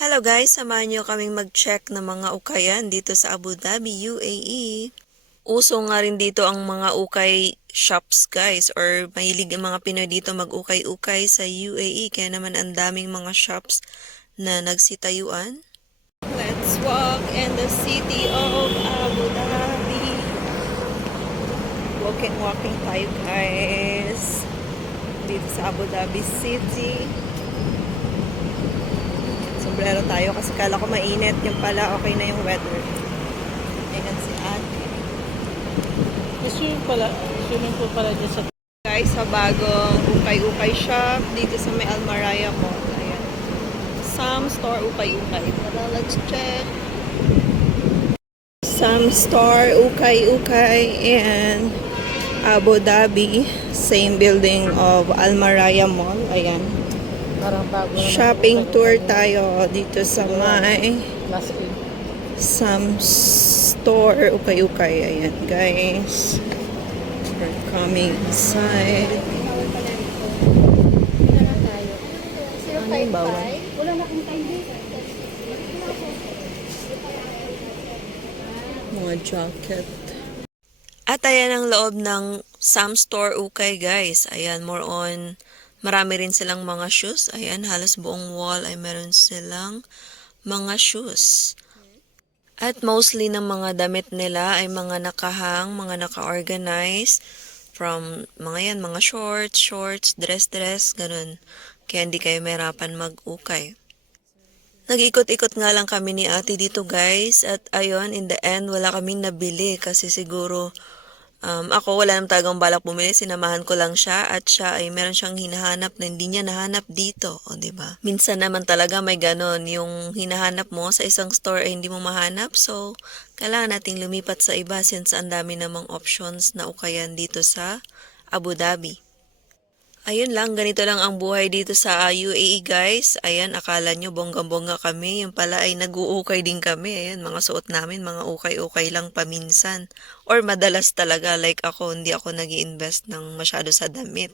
Hello guys, samahan niyo kaming mag-check ng mga ukayan dito sa Abu Dhabi, UAE. Uso nga rin dito ang mga ukay shops guys, or mahilig ang mga Pinoy dito mag-ukay-ukay sa UAE, kaya naman ang daming mga shops na nagsitayuan. Let's walk in the city of Abu Dhabi. Walking tayo guys dito sa Abu Dhabi City. Sombrero tayo kasi kala ko mainit. Yung pala, okay na yung weather. Ayan si ate. Swimming pool pala dyan sa... Guys, sa bagong ukay-ukay shop dito sa may Almaraya Mall. Ayan. Some store ukay-ukay. Tara, let's check. Some store ukay-ukay and Abu Dhabi. Same building of Almaraya Mall. Ayan. Parang bago naman. Shopping tour tayo dito sa may Class A. some store ukay-ukay. Ayan guys, we're coming inside. Ano yung bawal? Mga jacket. At ayan ang loob ng some store ukay guys. Ayan, more on marami rin silang mga shoes. Ayan, halos buong wall ay meron silang mga shoes. At mostly ng mga damit nila ay mga nakahang, mga naka-organize. From mga yan, mga shorts, dress, ganun. Kaya hindi kayo mahirapan mag-ukay. Nag-ikot-ikot nga lang kami ni ate dito guys. At ayun, in the end, wala kaming nabili kasi siguro ako wala namang talagang balak bumili, sinamahan ko lang siya at siya ay meron siyang hinahanap na hindi niya nahanap dito, o di ba? Minsan naman talaga may ganon, yung hinahanap mo sa isang store ay hindi mo mahanap, so kailangan nating lumipat sa iba since ang dami namang options na ukayan dito sa Abu Dhabi. Ayun lang, ganito lang ang buhay dito sa UAE guys. Ayan, akala nyo bonggang-bongga kami. Yung pala ay nag-uukay din kami. Ayan, mga suot namin, mga ukay-ukay lang paminsan. Or madalas talaga, like ako, hindi ako nag-i-invest ng masyado sa damit.